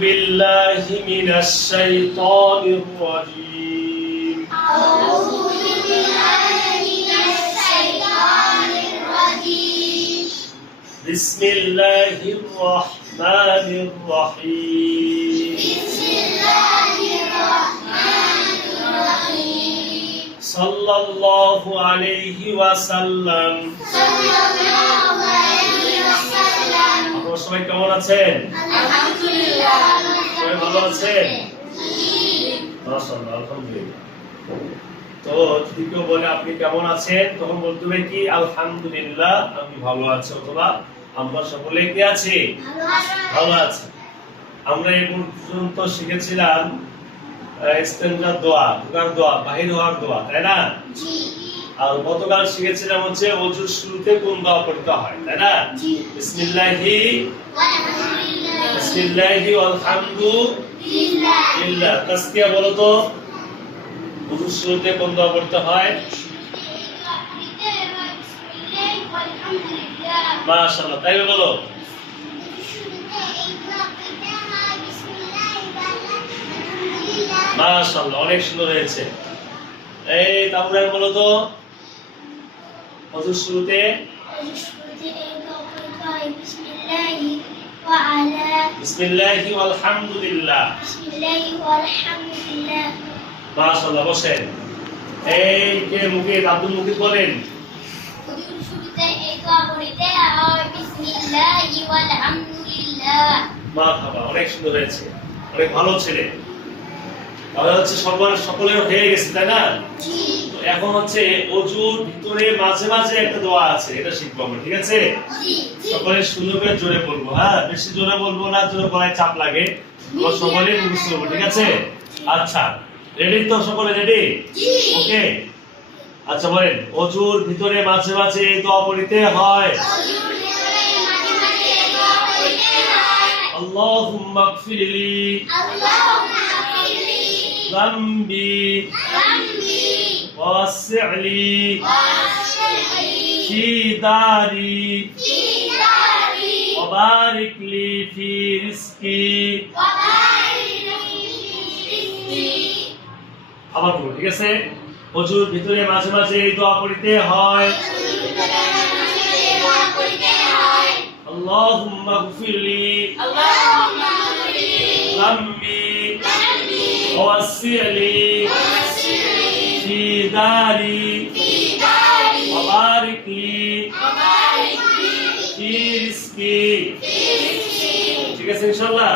بالله من الشيطان الرجيم أعوذ بالله من الشيطان الرجيم بسم الله الرحمن الرحيم بسم الله الرحمن الرحيم صلى الله عليه وسلم صلى الله عليه وسلم আপনারা সবাই কেমন আছেন? আলহামদুলিল্লাহ সবাই ভালো আছেন? জি মাশাআল্লাহ, আলহামদুলিল্লাহ। তো যদি কেউ বলে আপনি কেমন আছেন, তখন বলতে হবে কি আলহামদুলিল্লাহ আমি ভালো আছি, অথবা আমরা সকলে কি আছি? ভালো আছি। আমরা এই পর্যন্ত শিখেছিলাম ইস্তেনজার দোয়া, ঢোকার দোয়া, বাহির হওয়ার দোয়া, তাই না? জি আর গতকাল শিখেছিলাম হচ্ছে ওযুর শুরুতে কোন দোয়া পড়তে হয়, তাই না? জি বিসমিল্লাহি আলহামদুলিল্লাহ বিসমিল্লাহি আলহামদুলিল্লাহ। লিল্লাহ তাসকিয়া বলো তো, ওযুর শুরুতে কোন দোয়া পড়তে হয়? মাশাআল্লাহ, তাই বলো। মাশাআল্লাহ, অনেক সুন্দর হয়েছে। এই তামরান বলো তো, ওযুর শুরুতে বিসমিল্লাহি আলহামদুলিল্লাহ। মাশাআল্লাহ, বসেন। এই কে মুকিত, আব্দুল মুকিত বলেন। মারহাবা, অনেক সুন্দর হয়েছে, অনেক ভালো ছেলে। তাহলে হচ্ছে সকলের হয়ে গেছে, তাই না? তো এখন হচ্ছে ওযুর ভিতরে মাঝে মাঝে একটা দোয়া আছে, এটা শিখবো আমরা, ঠিক আছে? সকলে সুন্দর করে জোরে বলবো, হ্যাঁ, বেশি জোরে বলবো না, জোরে গলায় চাপ লাগে। আমরা সকলে মুখস্থ করবো, ঠিক আছে? আচ্ছা, রেডি তো? সকলে রেডি? ওকে। আচ্ছা বলেন, ওযুর ভিতরে মাঝে মাঝে এই দোয়া পড়তে হয়। আল্লাহুম্মা গফিরলি যামবি ওয়াসি'লি ফি দারি ওয়া বারিক লি ফি রিজকি। আবার বলুন, ঠিক আছে? ওযুর ভিতরে মাঝে মাঝে এই দোয়া পড়তে হয়। আল্লাহুম্মা গফিরলি যামবি ওয়াসি'লি ফি দারি ওয়া বারিক লি ফি রিজকি। ঠিক আছে ইনশাআল্লাহ?